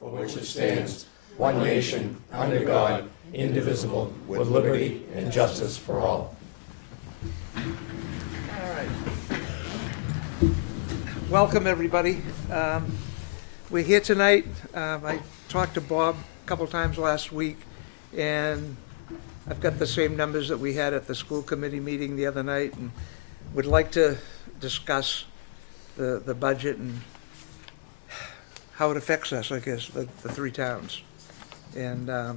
for which it stands, one nation, under God, indivisible, with liberty and justice for all. All right. Welcome, everybody. We're here tonight. I talked to Bob a couple times last week, and I've got the same numbers that we had at the school committee meeting the other night, and would like to discuss the budget and how it affects us, I guess, the three towns. And I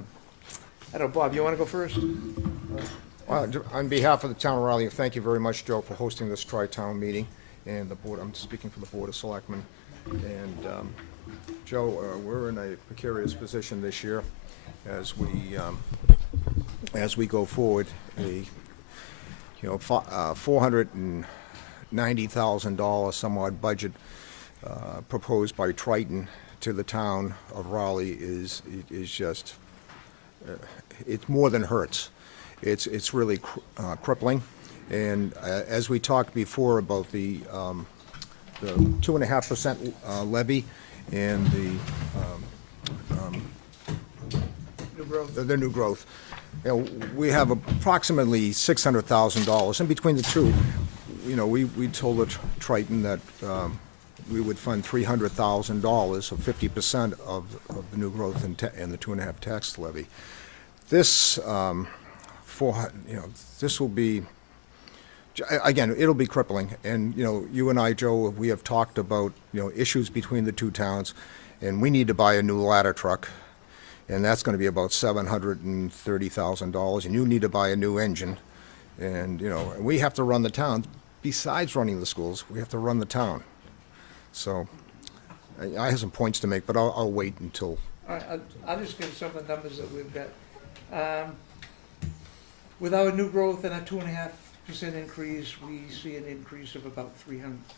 don't know, Bob, you want to go first? On behalf of the town of Raleigh, thank you very much, Joe, for hosting this Tri-Town meeting, and the board. I'm speaking for the Board of Selectmen. And Joe, we're in a precarious position this year as we go forward. $490,000 some odd budget proposed by Triton to the town of Raleigh is just it more than hurts. It's really crippling. And as we talked before about the 2.5% levy and the new growth, you know, we have approximately $600,000, and between the two, you know, we told the Triton that we would fund $300,000, so 50% of the new growth and the 2.5 tax levy. This this will be, again, it'll be crippling. And you know, you and I, Joe, we have talked about, you know, issues between the two towns, and we need to buy a new ladder truck, and that's going to be about $730,000. And you need to buy a new engine, and you know, we have to run the town. Besides running the schools, we have to run the town. So I have some points to make, but I'll wait until. All right, I'll just give some of the numbers that we've got. With our new growth and a 2.5% increase, we see an increase of about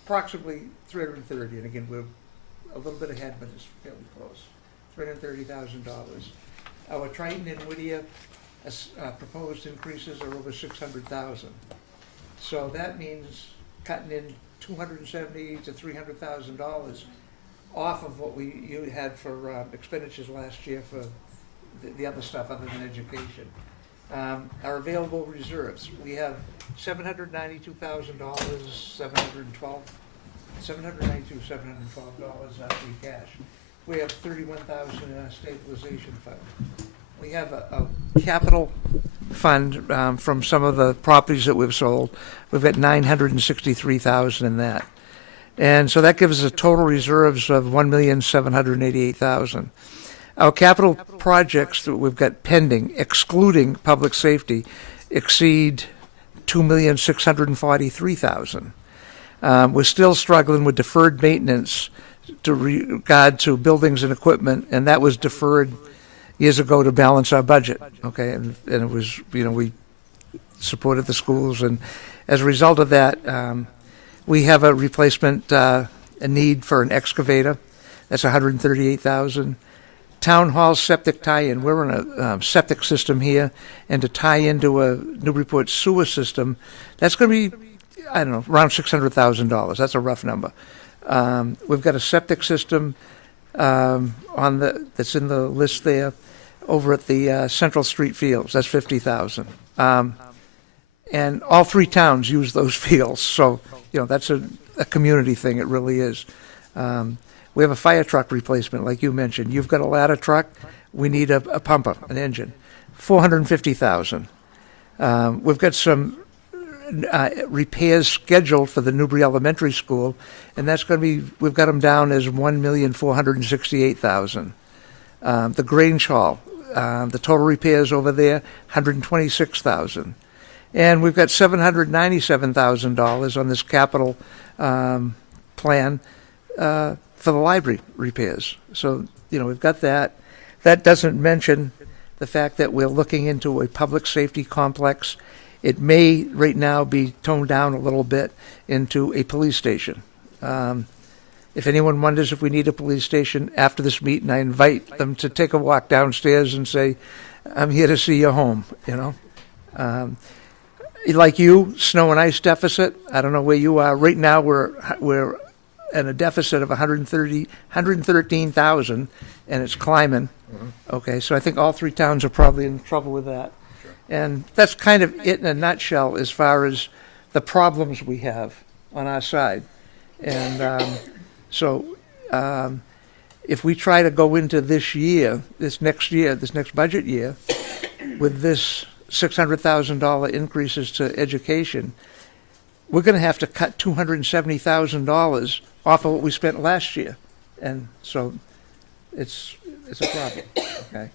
approximately 330. And again, we're a little bit ahead, but it's fairly close. $330,000. Our Triton and Whittier proposed increases are over $600,000. So that means cutting in $270,000 to $300,000 off of what you had for expenditures last year for the other stuff other than education. Our available reserves, we have $792,000, $792,712 free cash. We have $31,000 in our stabilization fund. We have a capital fund from some of the properties that we've sold. We've got $963,000 in that. And so that gives us a total reserves of $1,788,000. Our capital projects that we've got pending, excluding public safety, exceed $2,643,000. We're still struggling with deferred maintenance to regard to buildings and equipment, and that was deferred years ago to balance our budget. Okay, and it was, you know, we supported the schools, and as a result of that, we have a replacement, a need for an excavator. That's $138,000. Town hall septic tie-in. We're in a septic system here, and to tie into a Newburyport sewer system, that's going to be, I don't know, around $600,000. That's a rough number. We've got a septic system that's in the list there over at the Central Street Fields. That's $50,000. And all three towns use those fields, so you know that's a community thing. It really is. We have a fire truck replacement, like you mentioned. You've got a ladder truck. We need a pumper, an engine. $450,000. We've got some repairs scheduled for the Newbury Elementary School, and that's going to be, we've got them down as $1,468,000. The Grange Hall, the total repairs over there, $126,000. And we've got $797,000 on this capital plan for the library repairs. So, you know, we've got that. That doesn't mention the fact that we're looking into a public safety complex. It may right now be toned down a little bit into a police station. If anyone wonders if we need a police station after this meeting, I invite them to take a walk downstairs and say, I'm here to see you home, you know. Like you, snow and ice deficit. I don't know where you are. Right now we're and a deficit of 113,000, and it's climbing. Okay, so I think all three towns are probably in trouble with that. And that's kind of it in a nutshell as far as the problems we have on our side. And if we try to go into this next budget year, with this $600,000 increases to education, we're going to have to cut $270,000 off of what we spent last year. And so it's a problem, okay?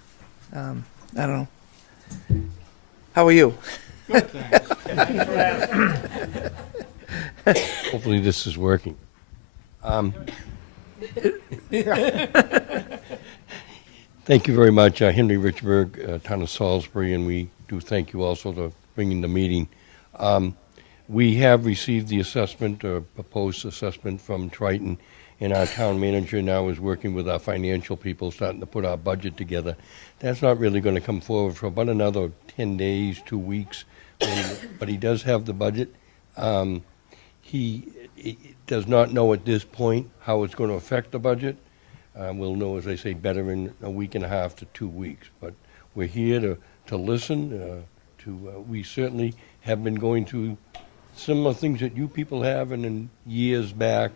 I don't know. How are you? Good, thanks. Hopefully this is working. Thank you very much, Henry Richburg, Town of Salisbury, and we do thank you also for bringing the meeting. We have received the assessment, or proposed assessment from Triton, and our town manager now is working with our financial people, starting to put our budget together. That's not really going to come forward for about another 10 days, 2 weeks, but he does have the budget. He does not know at this point how it's going to affect the budget. We'll know, as I say, better in a week and a half to 2 weeks. But we're here to listen. We certainly have been going through similar things that you people have, and in years back,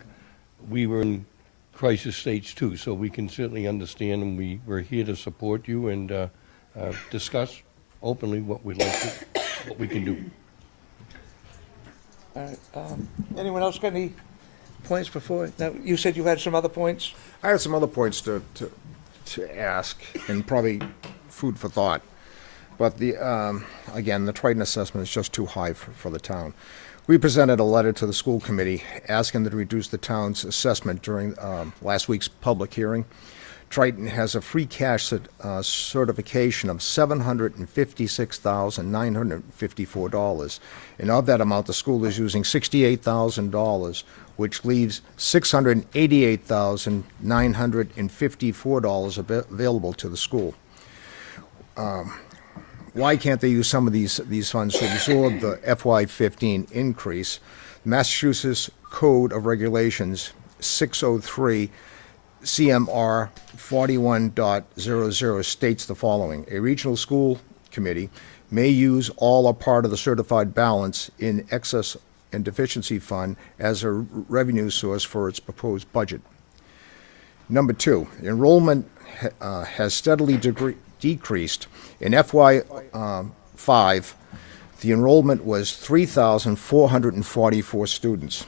we were in crisis states too. So we can certainly understand, and we're here to support you and discuss openly what we can do. All right, anyone else got any points before? Now, you said you had some other points? I have some other points to ask, and probably food for thought. But again, the Triton assessment is just too high for the town. We presented a letter to the school committee asking them to reduce the town's assessment during last week's public hearing. Triton has a free cash certification of $756,954. And of that amount, the school is using $68,000, which leaves $688,954 available to the school. Why can't they use some of these funds to absorb the FY15 increase? Massachusetts Code of Regulations 603 CMR 41.00 states the following: a regional school committee may use all or part of the certified balance in excess and deficiency fund as a revenue source for its proposed budget. Number two, enrollment has steadily decreased. In FY5, the enrollment was 3,444 students.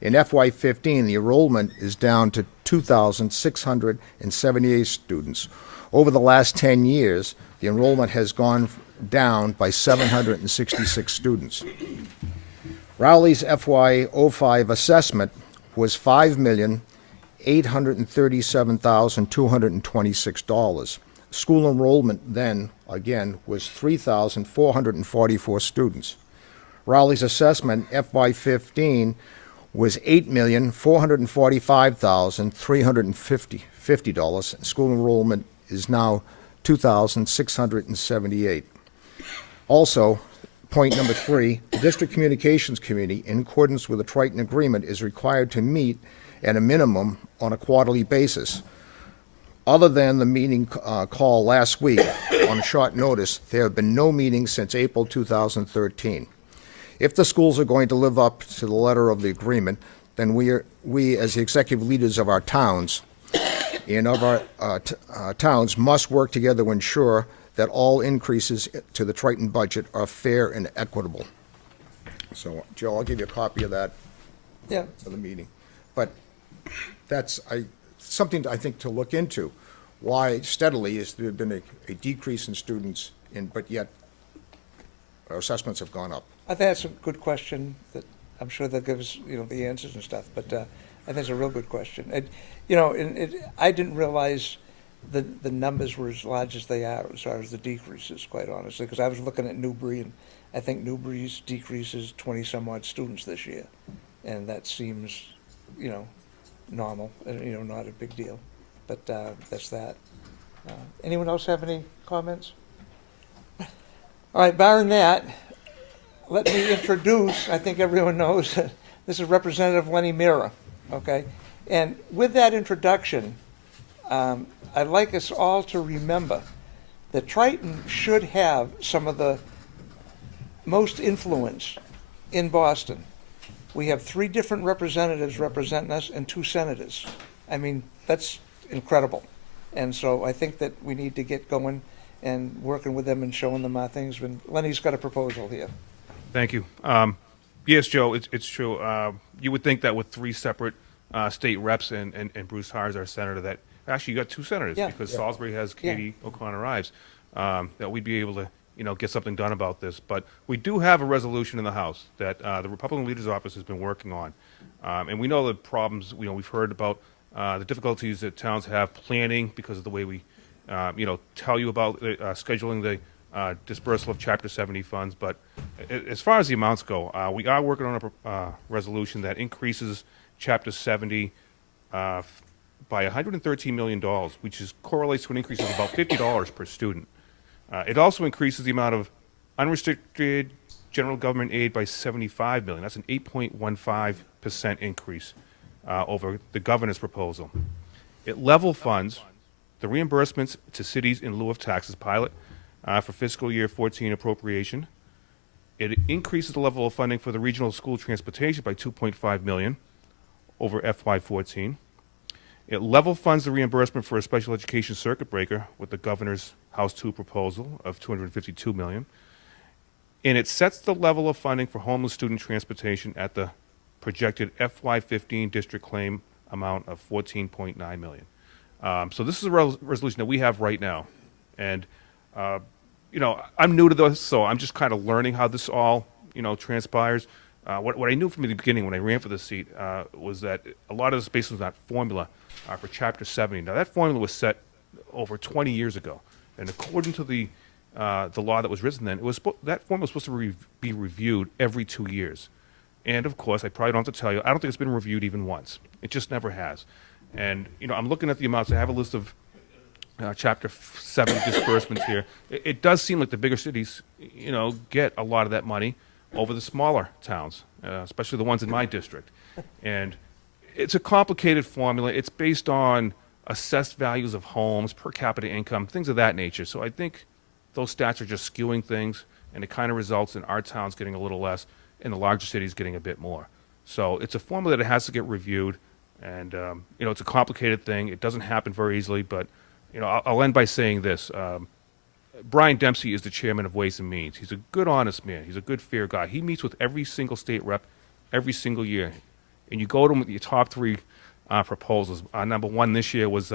In FY15, the enrollment is down to 2,678 students. Over the last 10 years, the enrollment has gone down by 766 students. Rowley's FY05 assessment was $5,837,226. School enrollment then, again, was 3,444 students. Rowley's assessment, FY15, was $8,445,350. School enrollment is now 2,678. Also, point number three, the District Communications Committee, in accordance with the Triton Agreement, is required to meet at a minimum on a quarterly basis. Other than the meeting call last week on short notice, there have been no meetings since April 2013. If the schools are going to live up to the letter of the agreement, then we as the executive leaders of our towns and of our towns must work together to ensure that all increases to the Triton budget are fair and equitable. So, Joe, I'll give you a copy of that for the meeting. But that's something I think to look into. Why steadily is there been a decrease in students, but yet our assessments have gone up? I think that's a good question that I'm sure that gives the answers and stuff. But I think it's a real good question. I didn't realize the numbers were as large as they are as far as the decreases, quite honestly, because I was looking at Newbury, and I think Newbury's decreases 20 some odd students this year, and that seems normal and not a big deal. But that's that. Anyone else have any comments? All right, barring that, let me introduce, I think everyone knows, this is Representative Lenny Mira. okay? And with that introduction, I'd like us all to remember that Triton should have some of the most influence in Boston. We have 3 different representatives representing us and 2 senators. I mean, that's incredible. And so I think that we need to get going and working with them and showing them our things. And Lenny's got a proposal here. Thank you. Yes, Joe, it's true. You would think that with 3 separate state reps and Bruce Hars, our senator, that actually you got 2 senators Yeah. because Salisbury has Katie O'Connor Ives, that we'd be able to get something done about this. But we do have a resolution in the House that the Republican Leader's Office has been working on, and we know the problems. We've heard about the difficulties that towns have planning because of the way we tell you about scheduling the dispersal of Chapter 70 funds. But as far as the amounts go, we are working on a resolution that increases Chapter 70 by $113 million, which correlates to an increase of about $50 per student. It also increases the amount of unrestricted general government aid by $75 million. That's an 8.15% increase over the governor's proposal. It level funds the reimbursements to cities in lieu of taxes pilot for fiscal year 14 appropriation. It increases the level of funding for the regional school transportation by $2.5 million over FY14. It level funds the reimbursement for a special education circuit breaker with the governor's House 2 proposal of $252 million. And it sets the level of funding for homeless student transportation at the projected FY15 district claim amount of $14.9 million. So this is a resolution that we have right now. And, I'm new to this, so I'm just kind of learning how this all, transpires. What I knew from the beginning when I ran for the seat was that a lot of this based on that formula for Chapter 70. Now, that formula was set over 20 years ago. And according to the law that was written then, that formula was supposed to be reviewed every 2 years. And, of course, I probably don't have to tell you, I don't think it's been reviewed even once. It just never has. And, I'm looking at the amounts. I have a list of Chapter 70 disbursements here. It does seem like the bigger cities, get a lot of that money over the smaller towns, especially the ones in my district. And it's a complicated formula. It's based on assessed values of homes, per capita income, things of that nature. So I think those stats are just skewing things, and it kind of results in our towns getting a little less and the larger cities getting a bit more. So it's a formula that has to get reviewed, and it's a complicated thing. It doesn't happen very easily, but I'll end by saying this. Brian Dempsey is the chairman of Ways and Means. He's a good, honest man. He's a good, fair guy. He meets with every single state rep every single year, and you go to him with your top 3 proposals. Number 1 this year was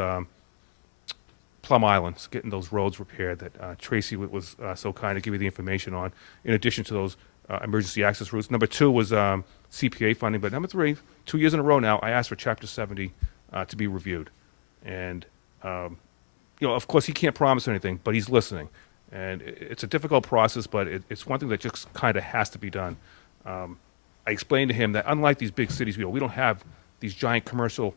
Plum Island, getting those roads repaired that Tracy was so kind to give you the information on, in addition to those emergency access routes. Number 2 was CPA funding. But number 3, 2 years in a row now, I asked for Chapter 70 to be reviewed. And, of course, he can't promise anything, but he's listening. And it's a difficult process, but it's one thing that just kind of has to be done. I explained to him that unlike these big cities, we don't have these giant commercial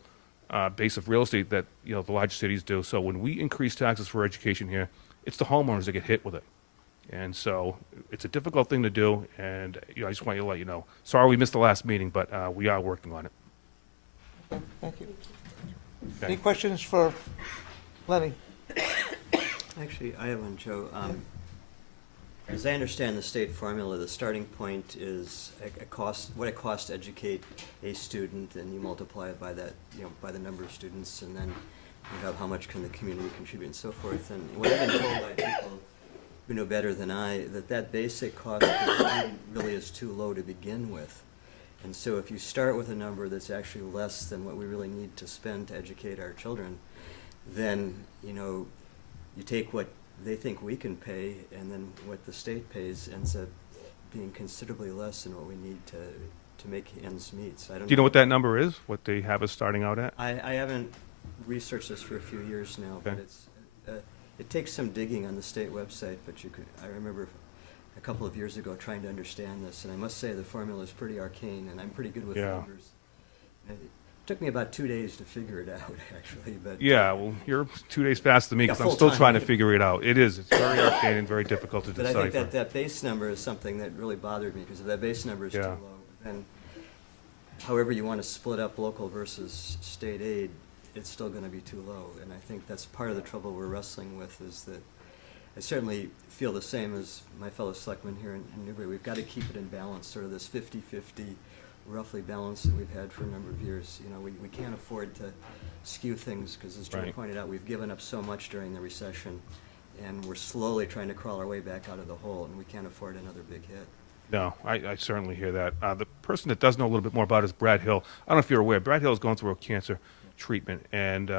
base of real estate that the larger cities do. So when we increase taxes for education here, it's the homeowners that get hit with it. And so it's a difficult thing to do, and I just want to let you know. Sorry we missed the last meeting, but we are working on it. Okay, thank you. Okay. Any questions for Lenny? Actually, I have one, Joe. As I understand the state formula, the starting point is what it costs to educate a student, and you multiply it by that, by the number of students, and then you have how much can the community contribute and so forth. And what I've been told by people who know better than I, that basic cost per student really is too low to begin with. And so if you start with a number that's actually less than what we really need to spend to educate our children, then, you take what they think we can pay, and then what the state pays ends up being considerably less than what we need to make ends meet. So I don't Do you know what that number is, what they have us starting out at? I haven't researched this for a few years now, Okay. but it takes some digging on the state website, but I remember a couple of years ago trying to understand this, and I must say the formula is pretty arcane, and I'm pretty good with Yeah. numbers. And it took me about 2 days to figure it out, actually, but Yeah, well, you're 2 days faster than me Yeah, because I'm full still time. trying to figure it out. It is. It's very arcane and very difficult to But I decipher. think that base number is something that really bothered me, because if that base number is too Yeah. low, then however you want to split up local versus state aid, it's still going to be too low. And I think that's part of the trouble we're wrestling with, is that I certainly feel the same as my fellow selectmen here in Newbury. We've got to keep it in balance, sort of this 50-50 roughly balance that we've had for a number of years. You know, we can't afford to skew things, because as Joe Right. pointed out, we've given up so much during the recession, and we're slowly trying to crawl our way back out of the hole, and we can't afford another big hit. No, I certainly hear that. The person that does know a little bit more about it is Brad Hill. I don't know if you're aware. Brad Hill is going through a cancer treatment, and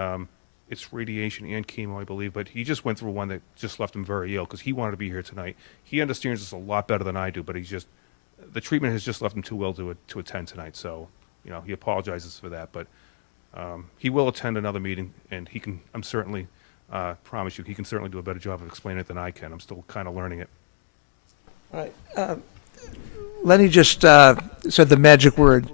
it's radiation and chemo, I believe. But he just went through one that just left him very ill, because he wanted to be here tonight. He understands this a lot better than I do, but the treatment has just left him too ill to attend tonight. So, you know, he apologizes for that, but he will attend another meeting, and he can. I'm certainly promise you, he can certainly do a better job of explaining it than I can. I'm still kind of learning it. All right. Lenny just said the magic word,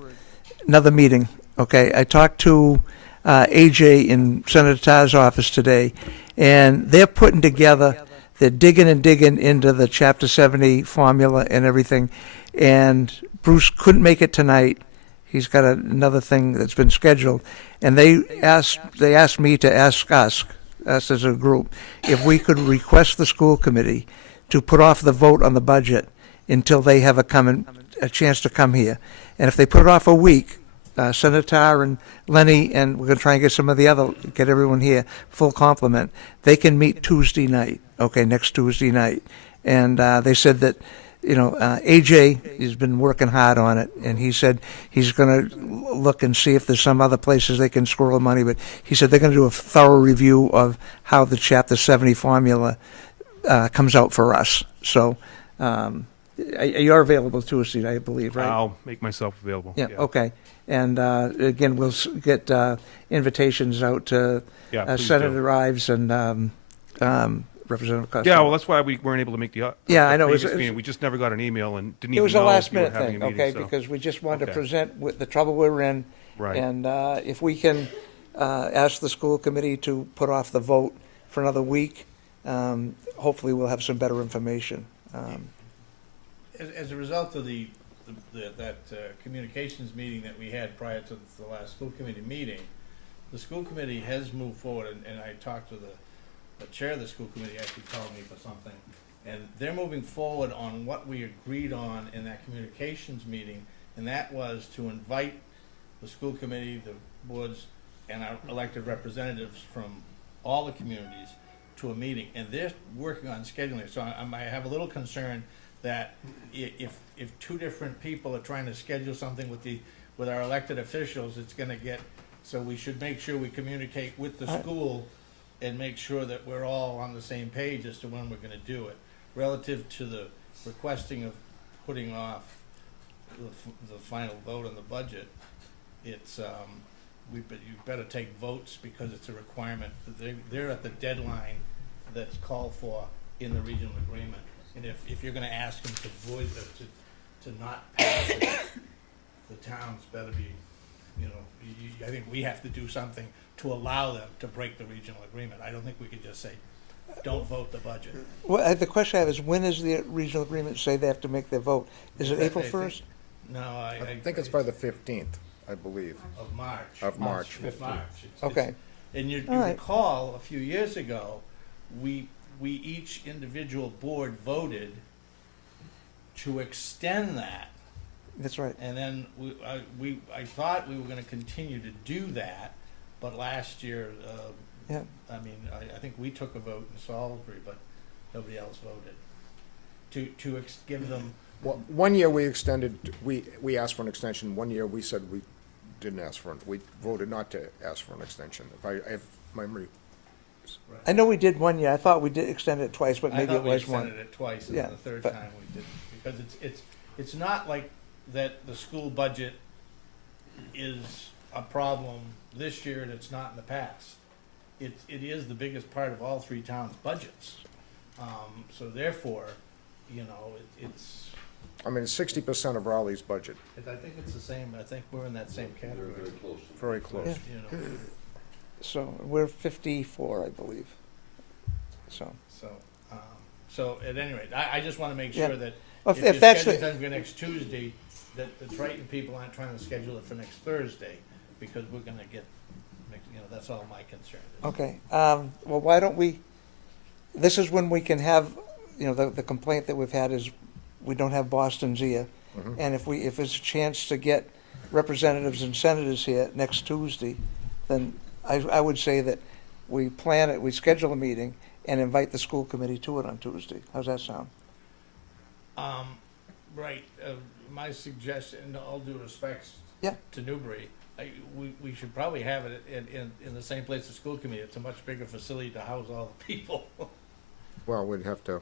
another meeting. Okay, I talked to AJ in Senator Tarr's office today, and they're putting together, they're digging and digging into the Chapter 70 formula and everything, and Bruce couldn't make it tonight. He's got another thing that's been scheduled, and they asked me to ask us as a group, if we could request the school committee to put off the vote on the budget until they have a chance to come here. And if they put it off a week, Senator Tarr and Lenny, and we're going to try and get everyone here, full complement, they can meet Tuesday night, okay, next Tuesday night. And they said that, you know, AJ has been working hard on it, and he said he's going to look and see if there's some other places they can squirrel money, but he said they're going to do a thorough review of how the Chapter 70 formula comes out for us. So you're available Tuesday, I believe, right? I'll make myself available. Yeah, okay. And again, we'll get invitations out to Yeah, please do. Senator Ives and Representative Costello. Yeah, well, that's why we weren't able to make the Yeah, I know. previous It was- meeting. We just never got an email and didn't It even was a know last if you were minute having thing, a meeting. okay, so- because we just wanted to Okay. present with the trouble we're in. Right. And if we can ask the school committee to put off the vote for another week, hopefully we'll have some better information. As a result of that communications meeting that we had prior to the last school committee meeting, the school committee has moved forward, and I talked to the chair of the school committee, actually called me for something, and they're moving forward on what we agreed on in that communications meeting, and that was to invite the school committee, the boards, and our elected representatives from all the communities to a meeting, and they're working on scheduling. So I have a little concern that if two different people are trying to schedule something with our elected officials, it's gonna get, so we should make sure we communicate with the school and make sure that we're all on the same page as to when we're gonna do it. Relative to the requesting of putting off the final vote on the budget, it's, you better take votes, because it's a requirement. They're at the deadline that's called for in the regional agreement. And if you're gonna ask them to void, to not pass it, the towns better be, you know, I think we have to do something to allow them to break the regional agreement. I don't think we could just say, don't vote the budget. Well, the question I have is, when is the regional agreement say they have to make their vote? Is it I April think- 1st? No, I think it's by the 15th, I believe. Of March. Of March. Of March. Okay. And you All right. recall, a few years ago, we each individual board voted to extend that. That's right. And then I thought we were gonna continue to do that, but last year, Yeah. I mean, I think we took a vote in Salisbury, but nobody else voted. To give them, Well, one year we extended, we asked for an extension. One year we said we didn't ask for it. We voted not to ask for an extension. If my memory, I know we did one year. I thought we did extend it twice, but I maybe it thought we was one. extended it twice, and Yeah, the third but- time we didn't, because it's not like that the school budget is a problem this year and it's not in the past. It is the biggest part of all three towns' budgets. So therefore, you know, it's, I mean, 60% of Raleigh's budget, I think it's the same, I think we're in that same category. very close. Yeah. You know, So we're 54, I believe. So, so at any rate, I just wanna make Yeah. sure that Well, if if your that's schedule's the, done for next Tuesday, that the Triton people aren't trying to schedule it for next Thursday, because we're gonna get, that's all my concern is. okay, well, why don't we, this is when we can have, the complaint that we've had is we don't have Boston's here. And if there's a chance to get representatives and senators here next Tuesday, then I would say that we plan it, we schedule a meeting and invite the school committee to it on Tuesday. How's that sound? Right, my suggestion, in all due respects Yeah. to Newbury, we should probably have it in the same place the school committee. It's a much bigger facility to house all the people. Well, we'd have to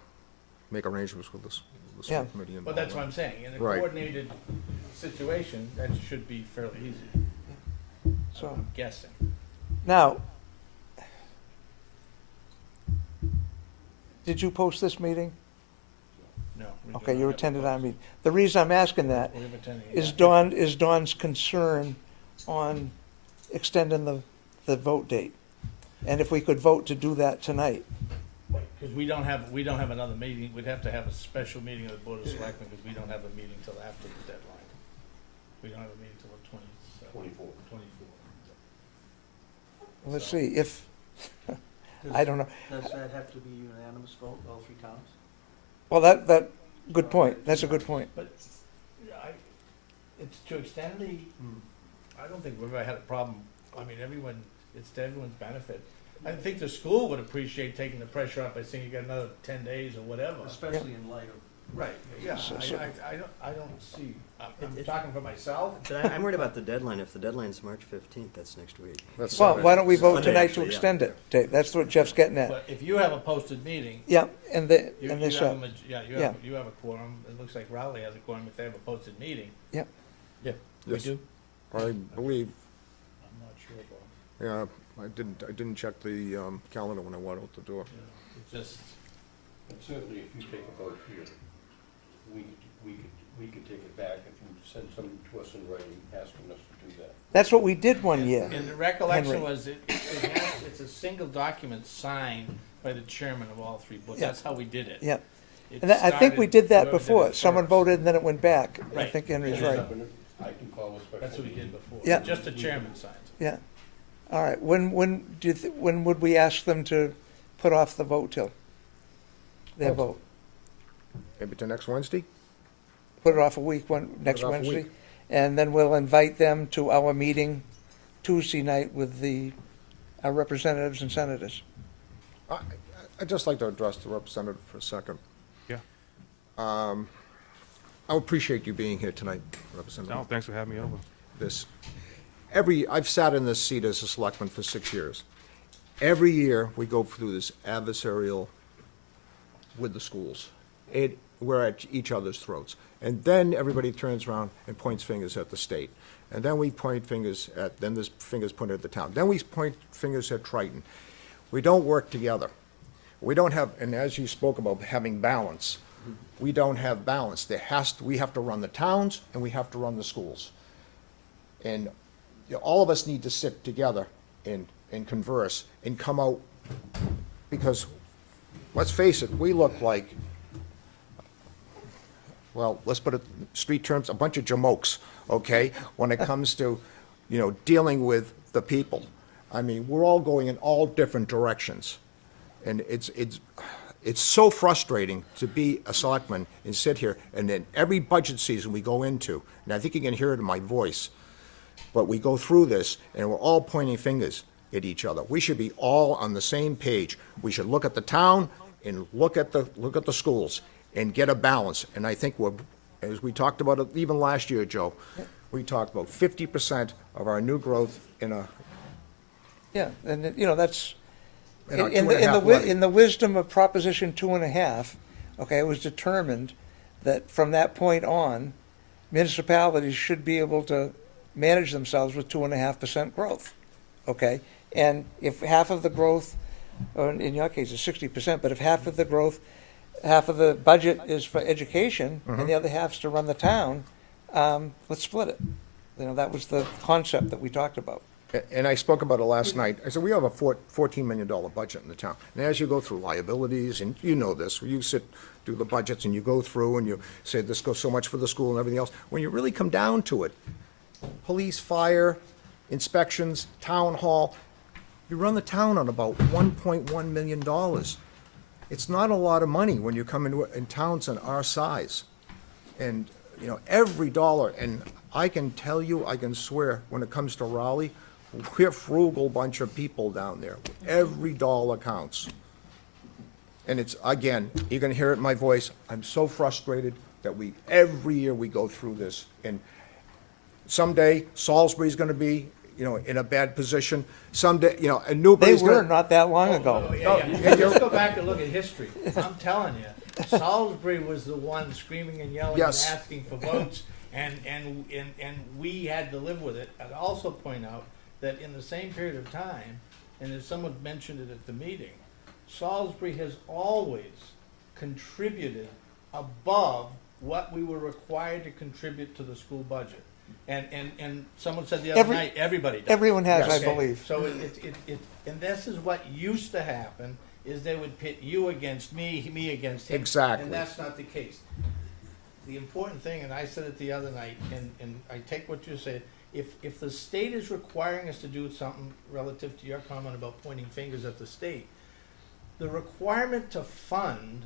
make arrangements with the Yeah. school committee. and But all that's that. what I'm saying, in a Right. coordinated situation, that should be fairly easy, So, I'm guessing. now, did you post this meeting? No. we do Okay, not you have a attended our post. meeting. The reason I'm asking that We're attending, is yeah. Dawn's concern on extending the vote date. And if we could vote to do that tonight. Because we don't have another meeting, we'd have to have a special meeting of the Board of Selectmen, because we don't have a meeting till after the deadline. We don't have a meeting till the 24th. Let's So- see, if, I don't know. Does that have to be unanimous vote, all three towns? Well, good point. That's a good point. But, it's to extend the, I don't think we've ever had a problem, I mean, it's to everyone's benefit. I think the school would appreciate taking the pressure off by saying you got another 10 days or whatever. Especially in light of. Right, yeah, So- I don't see, I'm It- talking for myself. But I'm worried about the deadline. If the deadline's March 15th, that's next week. That's Well, why don't we vote Monday, tonight to actually, yeah. extend it, Dave? That's what Jeff's getting at. But if you have a posted meeting, Yeah, and you this, have a, yeah. you have a quorum, it looks like Rowley has a quorum if they have a posted meeting. yeah, We Yes. do? I believe, I'm not sure about, yeah, I didn't check the calendar when I went out the door. it just, And certainly, if you take a vote here, we could take it back if you send something to us in writing asking us to do that. that's what we did one year. and the recollection Henry. was, it's a single document signed by the chairman of all three boards, Yeah. that's how we did it. Yeah. It And I think we started- did that whoever before. it Someone first. voted and then it went back. I Right. think Henry's Yeah. right. I can call a special That's what we meeting. did before, Yeah. just the chairman signs it. Yeah. All right, when when would we ask them to put off the vote till? Their Oh. vote? Maybe to next Wednesday? Put it off a week, next off a Wednesday? week. And then we'll invite them to our meeting Tuesday night with our representatives and senators. I'd just like to address the representative for a second. Yeah. I appreciate you being here tonight, Representative. No, thanks for having me over. I've sat in this seat as a selectman for 6 years. Every year, we go through this adversarial with the schools. We're at each other's throats. And then everybody turns around and points fingers at the state. And then we point fingers then there's fingers pointed at the town. Then we point fingers at Triton. We don't work together. We don't have, and as you spoke about having balance, we don't have balance. We have to run the towns and we have to run the schools. And all of us need to sit together and converse and come out, because, let's face it, we look like, well, let's put it in street terms, a bunch of jamokes, okay, when it comes to, dealing with the people. I mean, we're all going in all different directions. And it's so frustrating to be a selectman and sit here, and then every budget season we go into, and I think you can hear it in my voice, but we go through this, and we're all pointing fingers at each other. We should be all on the same page. We should look at the town and look at the schools and get a balance. And I think as we talked about it even last year, Joe, we talked about 50% of our new growth in a, Yeah, and, that's, in our in 2.5 levy. the wisdom of Proposition 2.5, okay, it was determined that from that point on, municipalities should be able to manage themselves with 2.5% growth, okay? And if half of the growth, or in your case, it's 60%, but if half of the budget is for education and the other half's to run the town, let's split it. That was the concept that we talked about. And I spoke about it last night. I said, we have a $14 million budget in the town. And as you go through liabilities, and you know this, you do the budgets and you go through and you say, this goes so much for the school and everything else. When you really come down to it, police, fire, inspections, town hall, you run the town on about $1.1 million. It's not a lot of money when you come in towns in our size. And, you know, every dollar, and I can tell you, I can swear, when it comes to Raleigh, we're a frugal bunch of people down there. Every dollar counts. And it's, again, you're gonna hear it in my voice, I'm so frustrated that every year we go through this. And someday Salisbury's gonna be, you know, in a bad position. Someday, you know, and They Newbury's were gonna. not that long ago. Let's go back and look at history. I'm telling you, Salisbury was the one screaming and yelling and Yes. asking for votes, and we had to live with it. I'd also point out that in the same period of time, and as someone mentioned it at the meeting, Salisbury has always contributed above what we were required to contribute to the school budget. And someone said the other night, everybody does. Everyone has, I Yes. believe. So and this is what used to happen, is they would pit you against me, me against him. Exactly. And that's not the case. The important thing, and I said it the other night, and I take what you said, if the state is requiring us to do something relative to your comment about pointing fingers at the state, the requirement to fund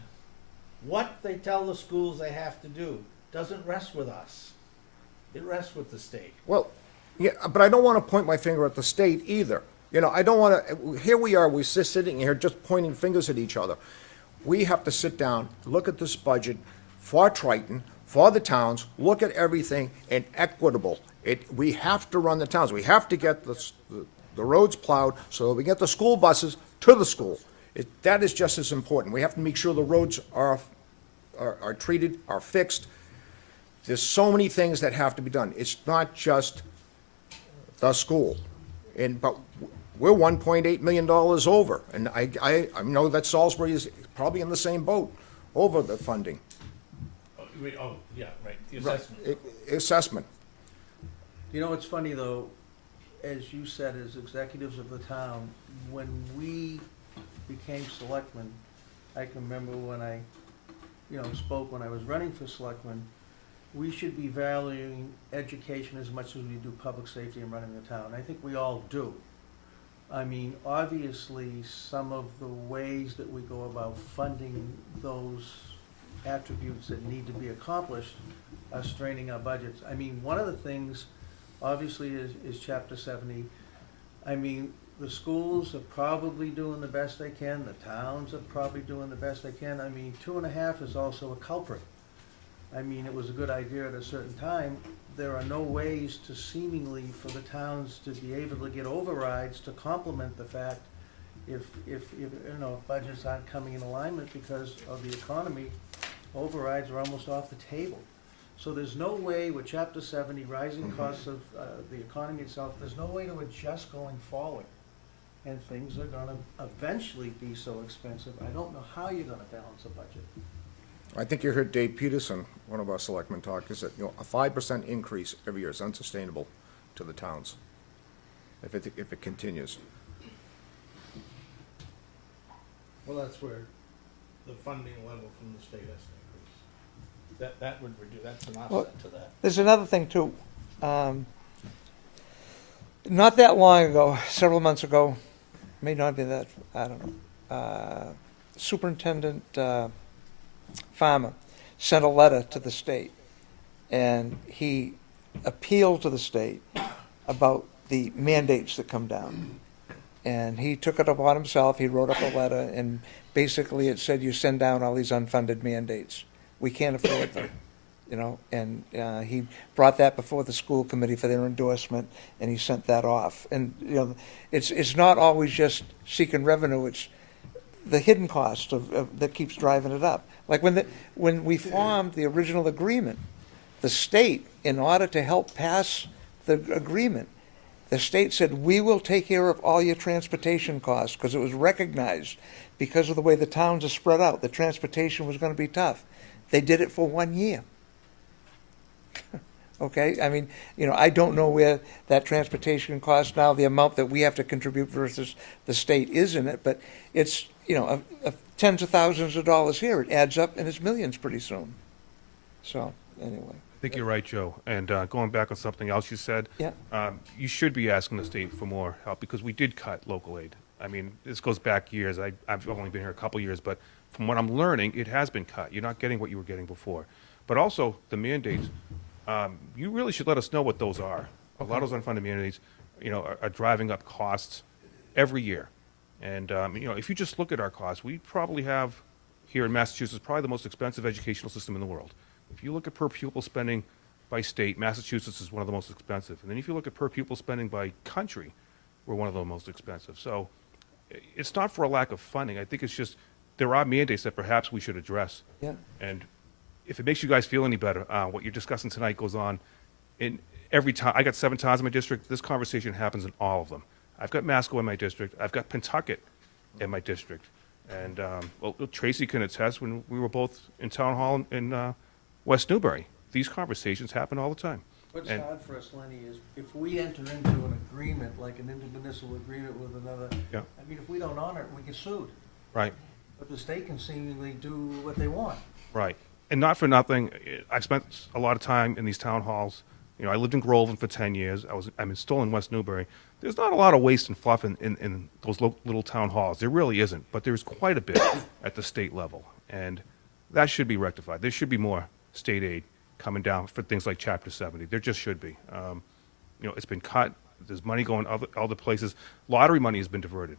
what they tell the schools they have to do doesn't rest with us. It rests with the state. Well, yeah, but I don't want to point my finger at the state either. You know, I don't want to, here we are, we're just sitting here just pointing fingers at each other. We have to sit down, look at this budget for Triton, for the towns, look at everything, and equitable. We have to run the towns. We have to get the roads plowed so that we get the school buses to the school. That is just as important. We have to make sure the roads are treated, are fixed. There's so many things that have to be done. It's not just the school. But we're $1.8 million over. And I know that Salisbury is probably in the same boat, over the funding. Oh, yeah, right, the assessment. Assessment. You know, it's funny though, as you said, as executives of the town, when we became selectmen, I can remember when I, spoke when I was running for selectman, we should be valuing education as much as we do public safety and running the town. I think we all do. I mean, obviously, some of the ways that we go about funding those attributes that need to be accomplished are straining our budgets. I mean, one of the things, obviously, is Chapter 70. I mean, the schools are probably doing the best they can. The towns are probably doing the best they can. I mean, 2.5 is also a culprit. I mean, it was a good idea at a certain time. There are no ways to seemingly for the towns to be able to get overrides to complement the fact if budgets aren't coming in alignment because of the economy, overrides are almost off the table. So there's no way with Chapter 70, rising costs of the economy itself, there's no way to adjust going forward. And things are gonna eventually be so expensive, I don't know how you're gonna balance a budget. I think you heard Dave Peterson, one of our selectmen, talk, is that, a 5% increase every year is unsustainable to the towns if it continues. Well, that's where the funding level from the state has to increase. That would reduce, that's an offset to that. There's another thing too. Not that long ago, several months ago, may not be that, I don't know, Superintendent Farmer sent a letter to the state, and he appealed to the state about the mandates that come down. And he took it upon himself, he wrote up a letter, and basically it said, you send down all these unfunded mandates. We can't afford them, and he brought that before the school committee for their endorsement, and he sent that off. And, it's not always just seeking revenue, it's the hidden cost that keeps driving it up. Like when we formed the original agreement, the state, in order to help pass the agreement, the state said, we will take care of all your transportation costs, because it was recognized, because of the way the towns are spread out, the transportation was going to be tough. They did it for 1 year. okay? I mean, I don't know where that transportation cost now, the amount that we have to contribute versus the state is in it, but it's, tens of thousands of dollars here. It adds up and it's millions pretty soon. So, anyway, I think you're right, Joe. And going back on something else you said, yeah, you should be asking the state for more help because we did cut local aid. I mean, this goes back years. I've only been here a couple years, but from what I'm learning, it has been cut. You're not getting what you were getting before. But also, the mandates, you really should let us know what those are. A lot of those unfunded mandates, are driving up costs every year. And, if you just look at our costs, we probably have here in Massachusetts probably the most expensive educational system in the world. If you look at per pupil spending by state, Massachusetts is one of the most expensive. And then if you look at per pupil spending by country, we're one of the most expensive. So it's not for a lack of funding. I think it's just there are mandates that perhaps we should address. yeah. And if it makes you guys feel any better, what you're discussing tonight goes on in every town. I got 7 towns in my district. This conversation happens in all of them. I've got Masco in my district. I've got Pentucket in my district. And, Tracy can attest when we were both in town hall in West Newbury. These conversations happen all the time. What's And- hard for us, Lenny, is if we enter into an agreement, like an intermunicipal agreement with another, Yeah. I mean, if we don't honor it, we get sued. Right. But the state can seemingly do what they want. Right. And not for nothing, I've spent a lot of time in these town halls. I lived in Groveland for 10 years. I'm still in West Newbury. There's not a lot of waste and fluff in those little town halls. There really isn't. But there's quite a bit at the state level. And that should be rectified. There should be more state aid coming down for things like Chapter 70. There just should be. It's been cut. There's money going other places. Lottery money has been diverted.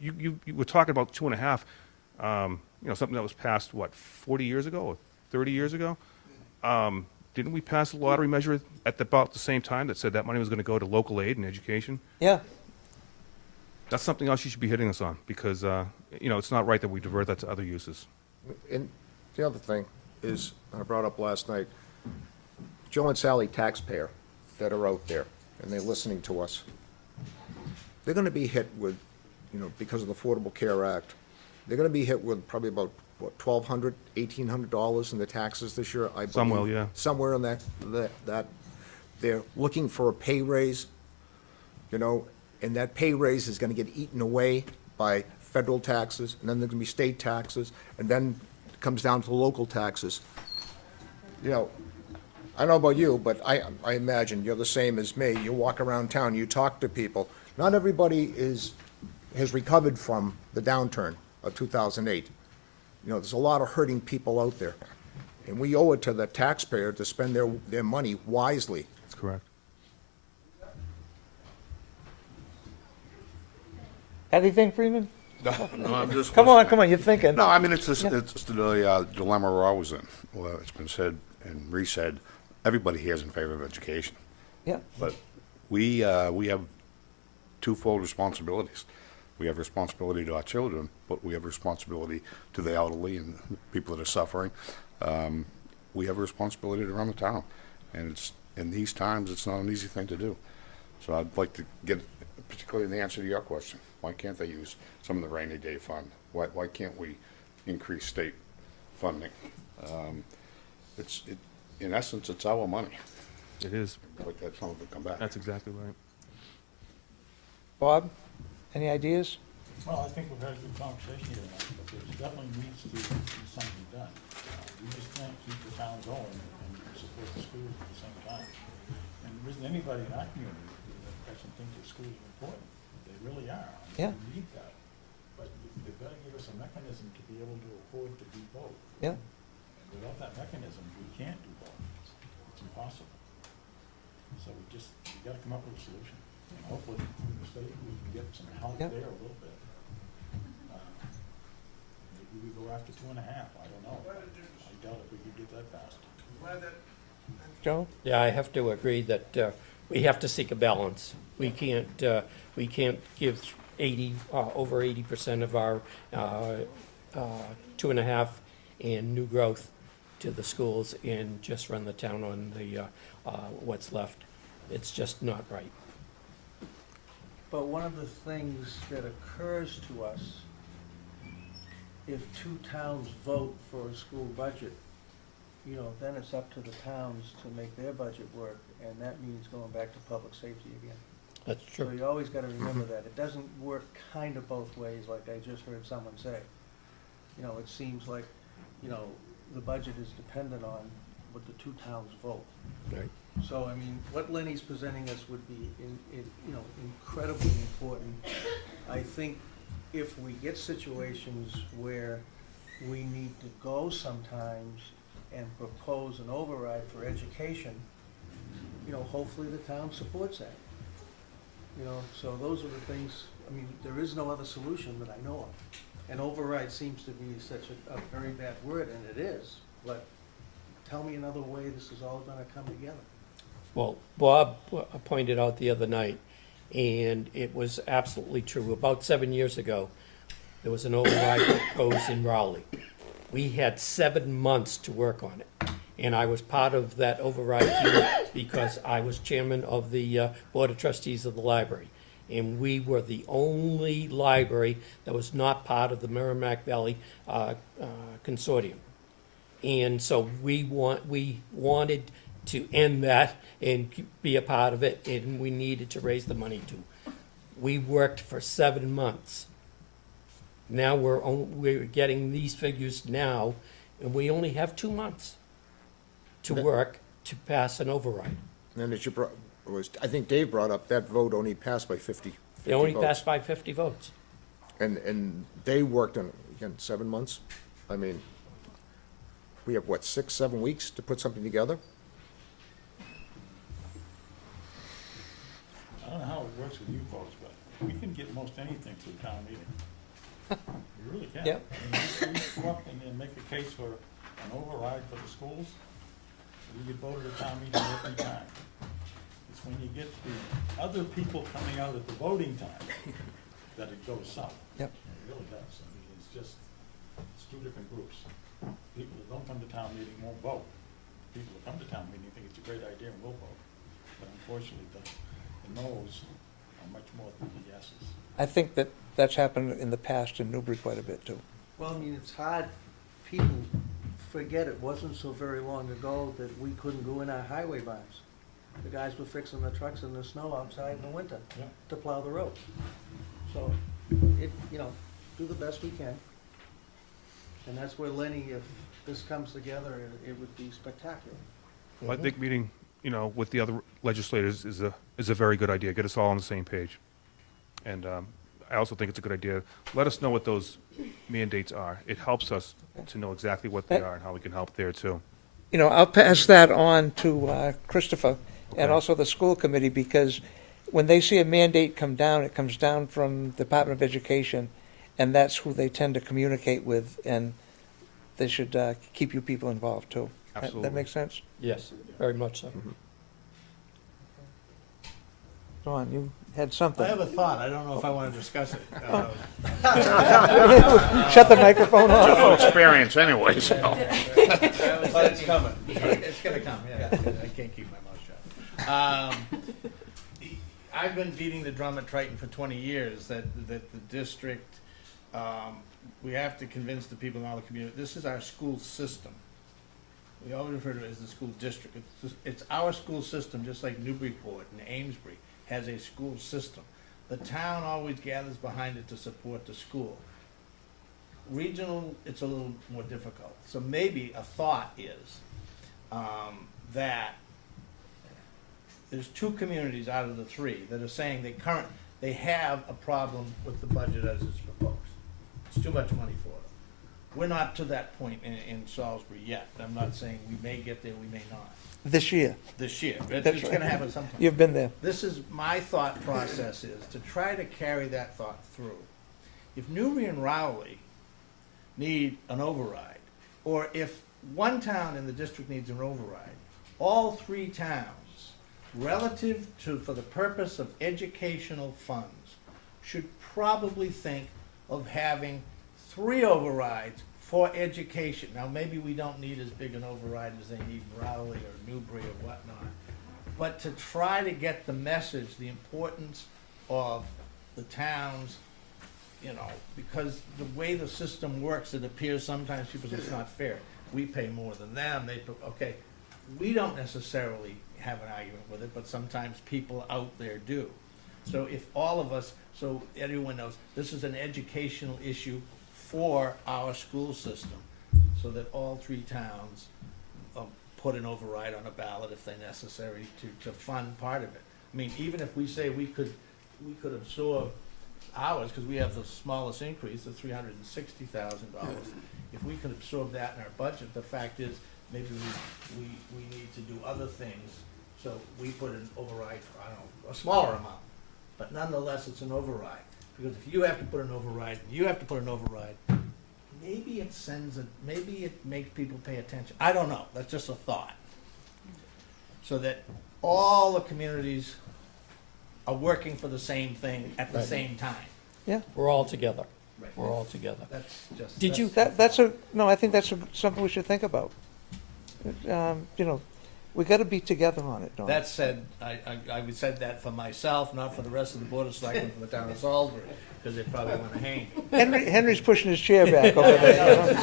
You were talking about 2.5, something that was passed, 40 years ago or 30 years ago? Didn't we pass a lottery measure at about the same time that said that money was going to go to local aid and education? Yeah, That's something else you should be hitting us on because, it's not right that we divert that to other uses. And the other thing is, I brought up last night, Joe and Sally taxpayer that are out there, and they're listening to us. They're gonna be hit with, because of the Affordable Care Act, they're gonna be hit with probably about, $1,200, $1,800 in the taxes this year, I believe. Some will, yeah. Somewhere in that, they're looking for a pay raise, and that pay raise is gonna get eaten away by federal taxes, and then there's gonna be state taxes, and then it comes down to local taxes. I don't know about you, but I imagine you're the same as me. You walk around town, you talk to people. Not everybody has recovered from the downturn of 2008. There's a lot of hurting people out there. And we owe it to the taxpayer to spend their money wisely. That's correct. anything, Freeman? No, I'm just. Come on, you're thinking. No, I mean, it's the dilemma we're always in. Well, it's been said and re-said, everybody here is in favor of education. Yeah, But we have twofold responsibilities. We have responsibility to our children, but we have responsibility to the elderly and the people that are suffering. We have a responsibility to run the town. And in these times, it's not an easy thing to do. So I'd like to get, particularly in the answer to your question, why can't they use some of the rainy day fund? Why can't we increase state funding? In essence, it's our money. It is. Like that some of it come back. That's exactly right. Bob, any ideas? Well, I think we've had a good conversation here tonight, but there definitely needs to be something done. We just can't keep the town going and support the schools at the same time. And there isn't anybody in our community that doesn't think the schools are important. They really are. Yeah. We need that. But they've got to give us a mechanism to be able to afford to do both. Yeah, And without that mechanism, we can't do both. It's impossible. So we got to come up with a solution. And hopefully, from the state, we can get some help Yeah. there a little bit. Maybe we go after 2.5, I don't know. I doubt if we could get that passed. Joe? Yeah, I have to agree that we have to seek a balance. We can't give over 80% of our 2.5 and new growth to the schools and just run the town on the what's left. It's just not right. But one of the things that occurs to us, if two towns vote for a school budget, you know, then it's up to the towns to make their budget work, and that means going back to public safety again. That's So true. you always gotta remember that. It doesn't work kind of both ways, like I just heard someone say. You know, it seems like, you know, the budget is dependent on what the two towns vote. Right. So, I mean, what Lenny's presenting us would be, you know, incredibly important. I think if we get situations where we need to go sometimes and propose an override for education, you know, hopefully the town supports that. You know, so those are the things, I mean, there is no other solution that I know of. An override seems to be such a very bad word, and it is, but tell me another way this is all gonna come together. Well, Bob pointed out the other night, and it was absolutely true. About 7 years ago, there was an override proposed in Rowley. We had 7 months to work on it, and I was part of that override team because I was chairman of the Board of Trustees of the library. And we were the only library that was not part of the Merrimack Valley Consortium. And so we wanted to end that and be a part of it, and we needed to raise the money too. We worked for 7 months. Now we're getting these figures now, and we only have 2 months to work to pass an override. And as you I think Dave brought up, that vote only passed by 50 It only votes. passed by 50 votes. And they worked on, again, 7 months? I mean, we have, what, 6, 7 weeks to put something together? I don't know how it works with you folks, but we can get most anything through town meeting. We really can. Yep. I mean, we go up and make a case for an override for the schools, we get voted at town meeting every time. It's when you get the other people coming out at the voting time that it goes south. Yep. It really does. I mean, it's two different groups. People that don't come to town meeting won't vote. People that come to town meeting think it's a great idea and will vote. But unfortunately, the no's are much more than the yeses. I think that's happened in the past in Newbury quite a bit too. Well, I mean, it's hard, people forget it wasn't so very long ago that we couldn't go in our highway barns. The guys were fixing the trucks in the snow outside in the winter Yeah. to plow the roads. So, you know, do the best we can. And that's where Lenny, if this comes together, it would be spectacular. Well, I think meeting, with the other legislators is a very good idea. Get us all on the same page. And I also think it's a good idea. Let us know what those mandates are. It helps us to know exactly what they are and how we can help there too. You know, I'll pass that on to Christopher and Okay. also the school committee, because when they see a mandate come down, it comes down from the Department of Education, and that's who they tend to communicate with, and they should keep you people involved too. That Absolutely. makes sense? Yes, very much so. Dawn, you had something. I have a thought, I don't know if I wanna discuss it. Shut the microphone off. Full experience anyway, so. But it's coming. It's gonna come, yeah. I can't keep my mouth shut. I've been beating the drum at Triton for 20 years that the district, we have to convince the people in all the community, this is our school system. We always refer to it as the school district. It's our school system, just like Newburyport and Amesbury has a school system. The town always gathers behind it to support the school. Regional, it's a little more difficult. So maybe a thought is that there's 2 communities out of the 3 that are saying they have a problem with the budget as it's proposed. It's too much money for them. We're not to that point in Salisbury yet. I'm not saying we may get there, we may not, This year. this year. That's It's right. gonna happen sometime. You've been there. This is, my thought process is to try to carry that thought through. If Newbury and Rowley need an override, or if one town in the district needs an override, all 3 towns, relative to, for the purpose of educational funds, should probably think of having 3 overrides for education. Now, maybe we don't need as big an override as they need in Rowley or Newbury or whatnot, but to try to get the message, the importance of the towns, because the way the system works, it appears sometimes people say it's not fair. we pay more than them, okay, we don't necessarily have an argument with it, but sometimes people out there do. So if all of us, so everyone knows, this is an educational issue for our school system, so that all three towns put an override on a ballot if they're necessary to fund part of it. I mean, even if we say we could absorb ours, because we have the smallest increase of $360,000. If we could absorb that in our budget, the fact is, maybe we need to do other things, so we put an override for, I don't know, a smaller amount. But nonetheless, it's an override, because if you have to put an override, and you have to put an override, maybe it makes people pay attention. I don't know, that's just a thought. So that all the communities are working for the same thing at the same time. Yeah, We're all together. Right. We're all together. That's just. Did you- I think that's something we should think about. We gotta be together on it, Don. That said, I would said that for myself, not for the rest of the board of selectmen from the town of Salisbury, because they probably want to hang me. Henry's pushing his chair back over there.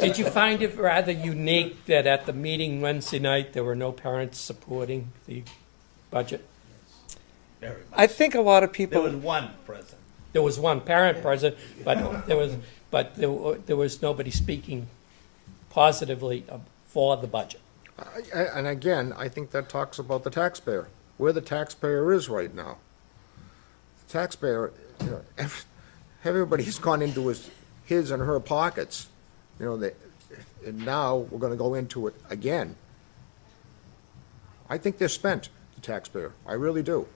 Did you find it rather unique that at the meeting Wednesday night, there were no parents supporting the budget? Very much. I think a lot of There people, was one present. There was one parent present, but there was nobody speaking positively for the budget. And again, I think that talks about the taxpayer, where the taxpayer is right now. The taxpayer, everybody's gone into his and her pockets, and now we're gonna go into it again. I think they're spent, the taxpayer, I really do.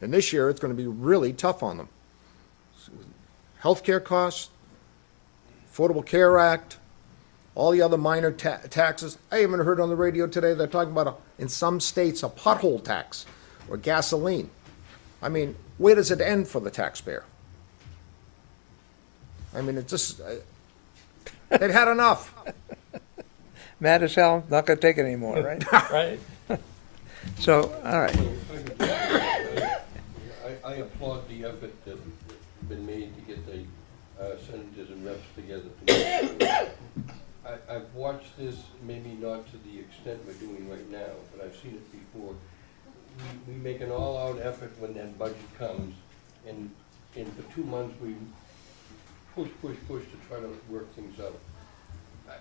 And this year, it's gonna be really tough on them. Healthcare costs, Affordable Care Act, all the other minor taxes. I even heard on the radio today, they're talking about, in some states, a pothole tax or gasoline. I mean, where does it end for the taxpayer? I mean, it just, they've had enough. mad as hell, not gonna take it anymore, right? Right? So, all right. I applaud the effort that's been made to get the senators and reps together to I've watched this, maybe not to the extent we're doing right now, but I've seen it before. We make an all-out effort when that budget comes, and for 2 months we push to try to work things out.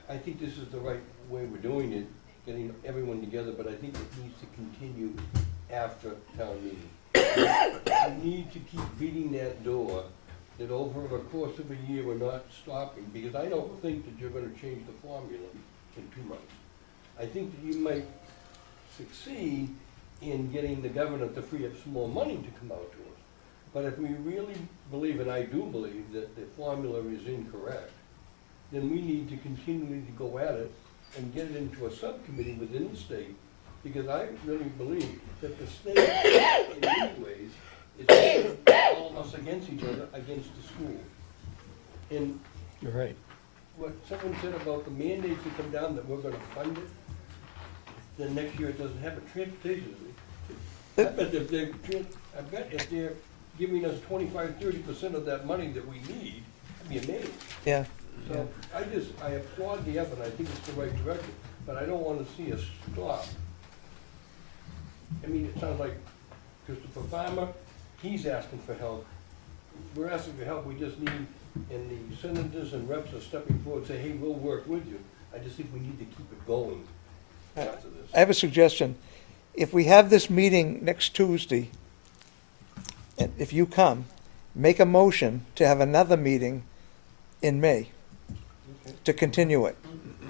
I think this is the right way we're doing it, getting everyone together, but I think it needs to continue after town meeting. We need to keep beating that door, that over the course of a year, we're not stopping, because I don't think that you're gonna change the formula in 2 months. I think that you might succeed in getting the governor to free up some more money to come out to us. But if we really believe, and I do believe, that the formula is incorrect, then we need to continually to go at it and get it into a subcommittee within the state, because I really believe that the state, in many ways, is all of us against each other, against the school. And You're right. what someone said about the mandates that come down, that we're gonna fund it, then next year it doesn't have a transportation. I bet if they're giving us 25-30% of that money that we need, it'd be amazing. Yeah. So I applaud the effort, I think it's the right direction, but I don't wanna see us stop. I mean, it sounds like Christopher Farmer, he's asking for help. We're asking for help, we just need, and the senators and reps are stepping forward and say, hey, we'll work with you. I just think we need to keep it going after this. I have a suggestion. If we have this meeting next Tuesday, and if you come, make a motion to have another meeting in May to continue it.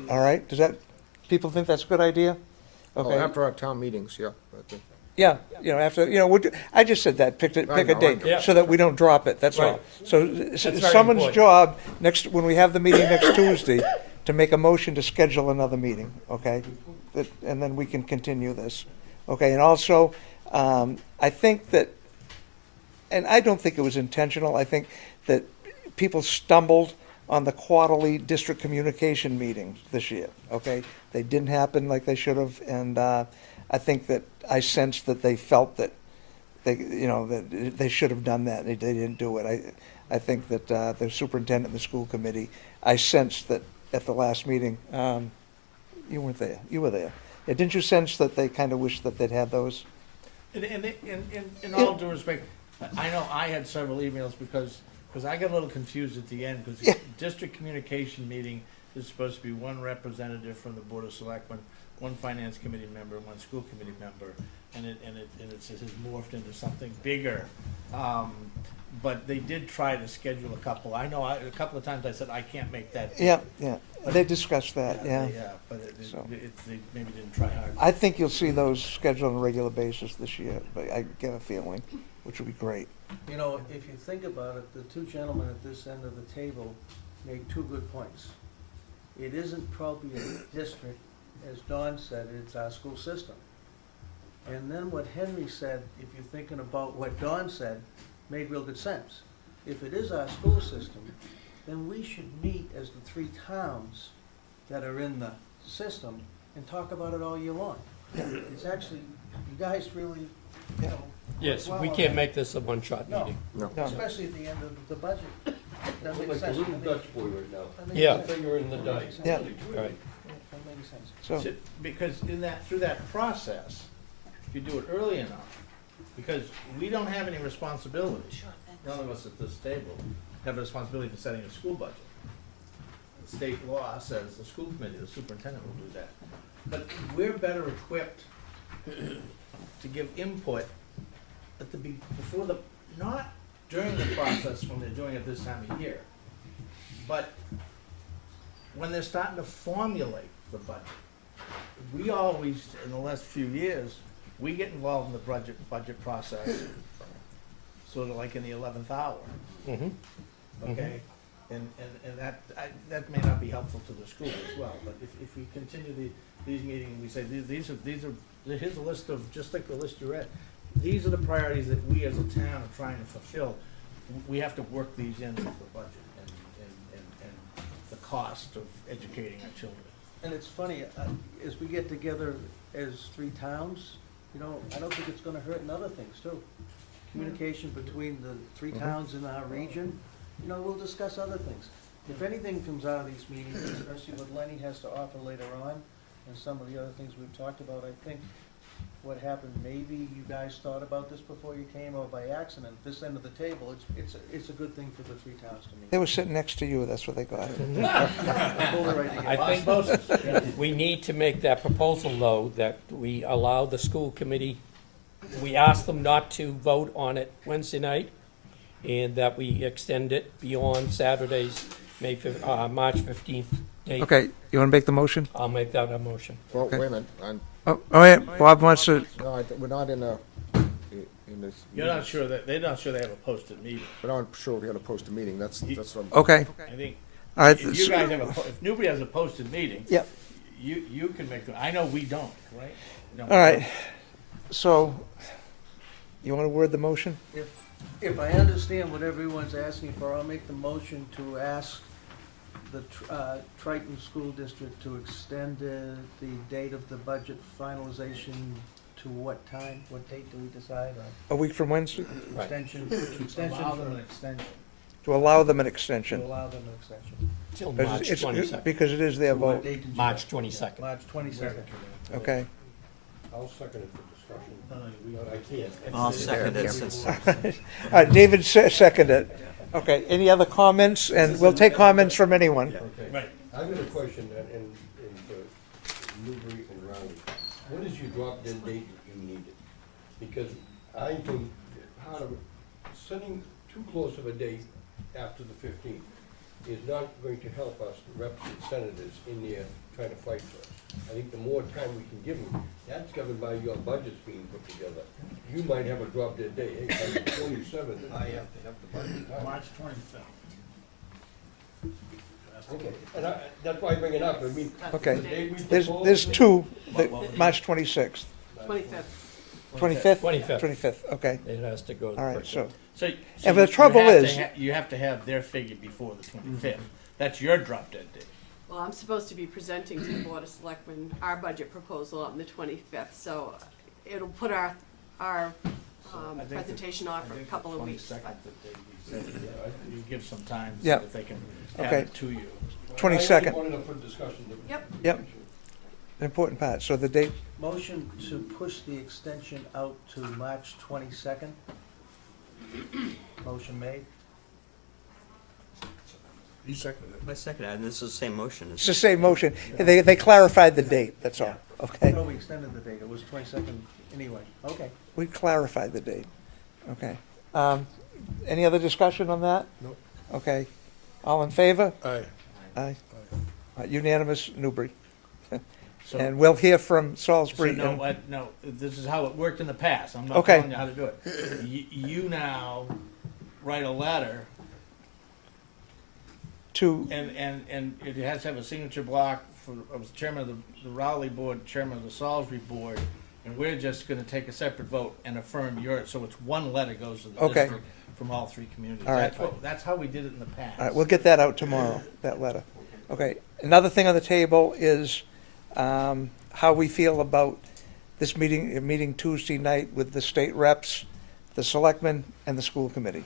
All right? People think that's a good idea? Okay. After our town meetings, yeah. I think. Yeah, after, I just said that, pick I a know, date, I know. so that we don't drop it, that's all. Right. So very someone's important. job, when we have the meeting next Tuesday, to make a motion to schedule another meeting, okay? And then we can continue this, okay? And also, I think that, and I don't think it was intentional, I think that people stumbled on the quarterly district communication meetings this year, okay? They didn't happen like they should have, and I think that I sensed that they felt that that they should have done that, and they didn't do it. I think that the superintendent and the school committee I sensed that at the last meeting, you weren't there, you were there. Yeah, didn't you sense that they kind of wish that they'd had those? And in all due respect, I know I had several emails because I got a little confused at the end, because Yeah. district communication meeting is supposed to be one representative from the Board of Selectmen, one finance committee member, and one school committee member, and it has morphed into something bigger. But they did try to schedule a couple. I know a couple of times I said, I can't make that. Yeah, they discussed that, yeah. But So. they maybe didn't try hard. I think you'll see those scheduled on a regular basis this year, but I get a feeling, which would be great. You know, if you think about it, the two gentlemen at this end of the table made two good points. It isn't probably a district, as Don said, it's our school system. And then what Henry said, if you're thinking about what Don said, made real good sense. If it is our school system, then we should meet as the three towns that are in the system and talk about it all year long. It's actually, you guys really, you know. Yes, work we well on can't that. make this a one-shot No. meeting. No. Especially at the end of the budget. That Look makes like a sense. little That Dutch boy right now. makes Yeah. sense. Finger in the That dike. makes sense. Yeah. Right. That makes sense. So, Because through that process, if you do it early enough, because we don't have any responsibility, none of us at this table have a responsibility for setting a school budget. State law says the school committee, the superintendent will do that. But we're better equipped to give input at before not during the process when they're doing it this time of year, but when they're starting to formulate the budget. We always, in the last few years, we get involved in the budget process, sort of like in the 11th hour, Mhm. okay? And that may not be helpful to the school as well, but if we continue these meetings, we say, here's a list of, just like the list you read, these are the priorities that we as a town are trying to fulfill. We have to work these into the budget and the cost of educating our children. And it's funny, as we get together as three towns, you know, I don't think it's gonna hurt in other things too. Communication between the three towns in our region, you know, we'll discuss other things. If anything comes out of these meetings, especially what Lenny has to offer later on, and some of the other things we've talked about, I think what happened, maybe you guys thought about this before you came, or by accident, this end of the table, it's a good thing for the three towns to meet. they were sitting next to you, that's what they got. Hold it right I together. think we need to make that proposal, though, that we allow the school committee, we ask them not to vote on it Wednesday night, and that we extend it beyond Saturday's March 15th date. Okay, you wanna make the motion? I'll make that a motion. Well, Okay. wait a minute, Oh, yeah, Bob wants to, we're not in this. You're not sure they're not sure they have a posted meeting. We're not sure we had to post a meeting, that's what. okay, I think all right. if you guys have if nobody has a posted meeting, Yep. you can make I know we don't, right? No. All right, so, you wanna word the motion? If I understand what everyone's asking for, I'll make the motion to ask the Triton School District to extend the date of the budget finalization to what time? What date do we decide on? A week from Wednesday? Right. Extension Allow them for- an extension. To allow them an to extension. allow them an extension. Till Because March it's- 22nd. Because it is their What vote, date did you- March 22nd. March 22nd. okay? I'll second it for discussion. No, But I can't. I'll second it since. All right, David seconded it. Okay, any other comments? And we'll take comments from anyone. Okay. Right. I've got a question in Newbury and Raleigh. What is your drop dead date that you needed? Because I think part of setting too close of a date after the 15th is not going to help us, the reps and senators in there trying to fight for us. I think the more time we can give them, that's governed by your budgets being put together. You might have a drop dead date, hey, by the 27th, I have to have the budget done. March 25th. Okay, and that's why I bring it up, I mean. Okay, the day we there's propose- two, March 26th. 25th. 25th? 25th. 25th, okay, It has to go. all right, so, So the trouble is- you have to have their figure before the 25th. That's your drop dead date. Well, I'm supposed to be presenting to the Board of Selectmen our budget proposal on the 25th, so it'll put our I think presentation on for a couple of weeks. 22nd but- that they said, you give some time so Yeah. that they can add Okay. it to you. 22nd, I only wanted to put discussion. Yep. Yep. an important part. So the date, Motion to push the extension out to March 22nd. Motion made. You seconded it. My second, and this is the same motion. it's the same motion. They clarified the date, that's all, okay? No, we extended the date. It was 22nd anyway. Okay. We clarified the date, okay. Any other discussion on that? Nope. Okay. All in favor? Aye. Aye. Unanimous, Newbury. So- And we'll hear from So Salisbury. no, and- no, this is how it worked in the past. I'm not Okay. telling you how to do it. You now write a letter To, and it has to have a signature block for, of chairman of the Rowley board, chairman of the Salisbury board, and we're just gonna take a separate vote and affirm yours, so it's one letter goes to the Okay. district from all three communities. All right. That's how we did it in the past. all right, we'll get that out tomorrow, that letter. Okay, another thing on the table is how we feel about this meeting Tuesday night with the state reps, the selectmen, and the school committee.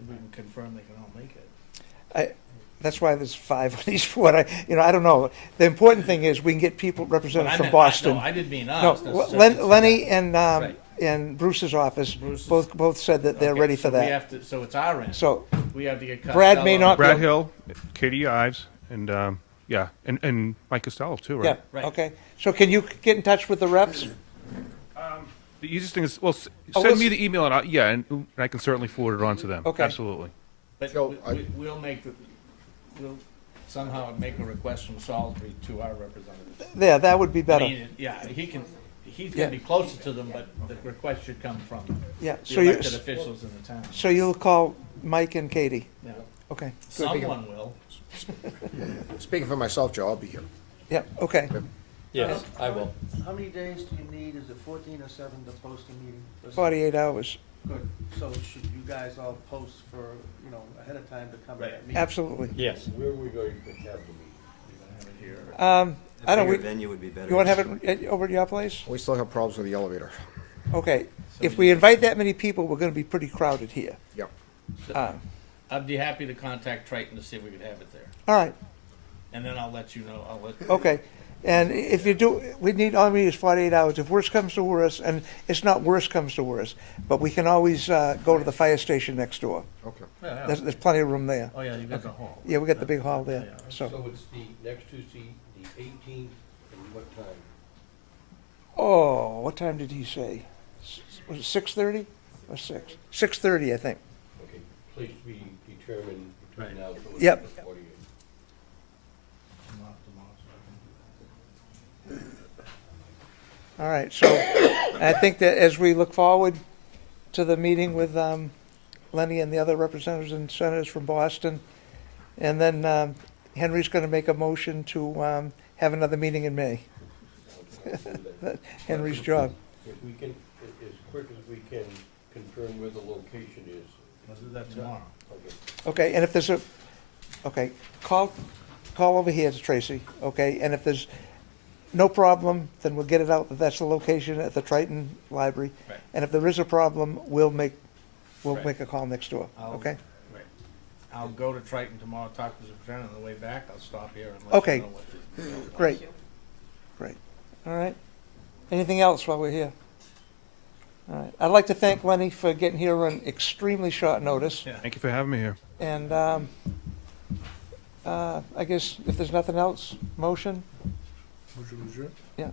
If we can confirm they can all make it. That's why there's 5 on each board. I don't know. The important thing is we can get people But represented I from meant- Boston. No, I didn't mean No, us necessarily. Lenny and, Right. and Bruce's office Bruce's- both said that they're Okay, ready for so we that. have to, so it's our end. So We have to get Brad may Costello. not- Brad Hill, Katie Ives, and, yeah, and Mike Costello too, yeah, right? Right. okay. So can you get in touch with the reps? The easiest thing is, well, Oh, send we'll me the email and yeah, and I can certainly forward it on to them. Okay. Absolutely. But So, we'll we'll somehow make a request from Salisbury to our representative. Yeah, that would be I better. mean, yeah, he's Yeah. gonna be closer to them, but the request should come from Yeah, the so you, elected officials in the town. so you'll call Mike and Katie? Yeah. Okay. good. Someone will. Speaking for myself, Joe, I'll be here. Yeah, okay. Yes, I will. How many days do you need? Is it 14 or 7 to post a meeting? 48 hours, Good. So should you guys all post for, ahead of time to come to that Right. meeting? absolutely. Yes. Where are we going to have the meeting? A I don't, bigger venue would be better. you want to have it over at your place? We still have problems with the elevator. Okay. If we invite that many people, we're going to be pretty crowded here. Yep. I'd be happy to contact Triton to see if we could have it there. All right, And then I'll let you know, okay. And if you do, we need, all we need is 48 hours. If worse comes to worse, and it's not worse comes to worse, but we can always go to the fire station next door. Okay. There's plenty of room there. Oh, yeah, you got the hall. Yeah, we got the big hall there, Yeah. so. So it's the next Tuesday, the 18th, and what time? Oh, what time did he say? Was it 6:30 or 6? 6:30, I think. Okay, place to be determined between now. till the Yep. 48. I'm off tomorrow, so I can do that. All right, so I think that as we look forward to the meeting with Lenny and the other representatives and senators from Boston, and then Henry's going to make a motion to have another meeting in May. That's Henry's job. If we can, as quick as we can, confirm where the location is. I'll do that tomorrow. Okay. Okay, and if there's call over here to Tracy, okay? And if there's no problem, then we'll get it out that that's the location at the Triton Library. Right. And if there is a problem, we'll make Right. a call next door, I'll- okay? Right. I'll go to Triton tomorrow, talk to the superintendent on the way back. I'll stop here and let Okay. you know what to do. Great, great. All right. Anything else while we're here? All right. I'd like to thank Lenny for getting here on extremely short notice. Yeah. Thank you for having me here. And I guess if there's nothing else, motion? Motion adjourned? Yeah,